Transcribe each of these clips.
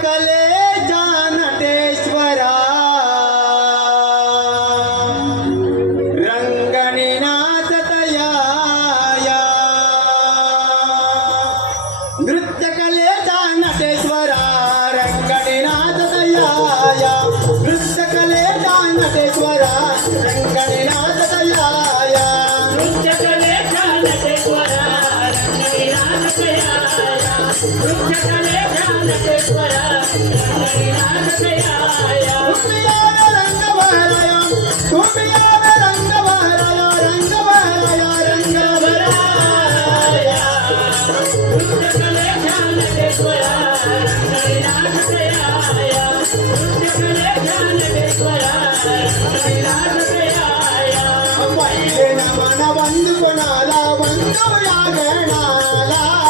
నృత్య కలే జానటేశ్వరా. రంగని నాచతయాయ నృత్య కలే జానటేశ్వర. రంగని నాచతయాయ నృత్య కలే జానటేశ్వర. వందుకొనాల వందోయాగణాల వన్నోయాగణాయ వన్నోయాగణాయ సారణ మన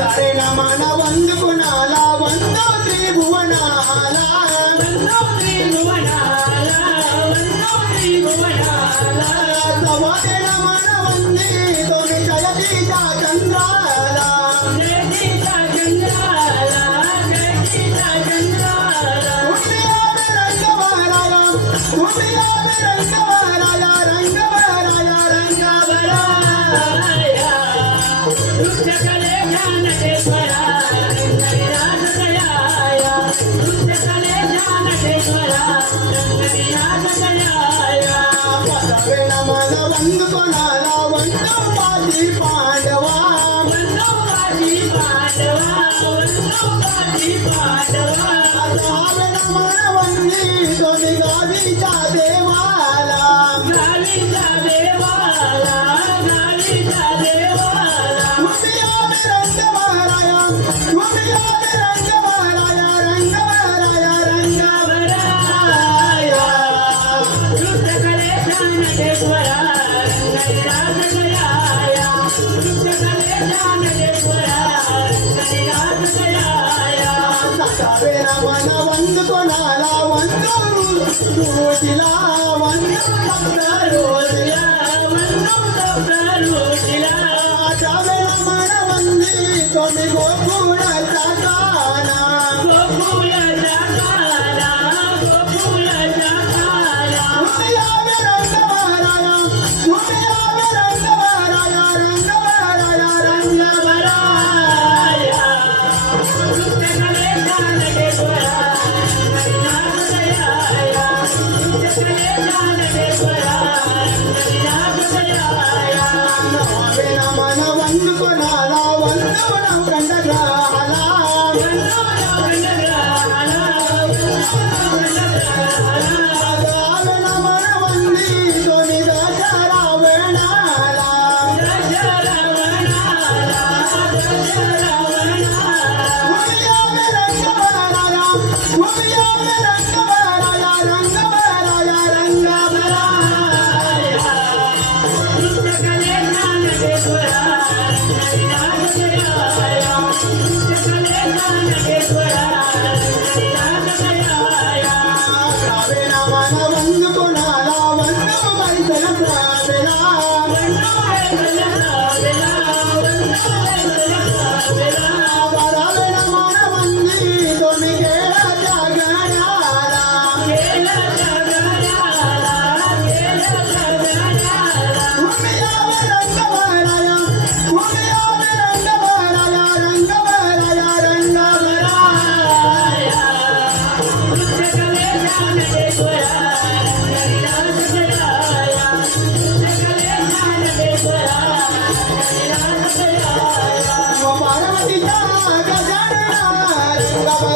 సారణ మన వందుకొనాల వందో త్రిభువనాల. వన్నో త్రిభువనాల వన్నో త్రిభువనాల సవరణ మన వంది తొమ్మిదయ బీజ చంద్రాల. జయ సీతా చంద్రాల జయ సీతా చంద్రాల నృత్యకలే జానకేశ్వర రంగనినాథకయాయ నృత్యకలే పాండవా వన్నోవాది పాండవ వన్నోవాది పాండవ దేవాల గాలిత మన వందుకొనాల వందు రోజులా వందు రోజులా మన వందుకొనాల వందు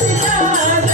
Maria.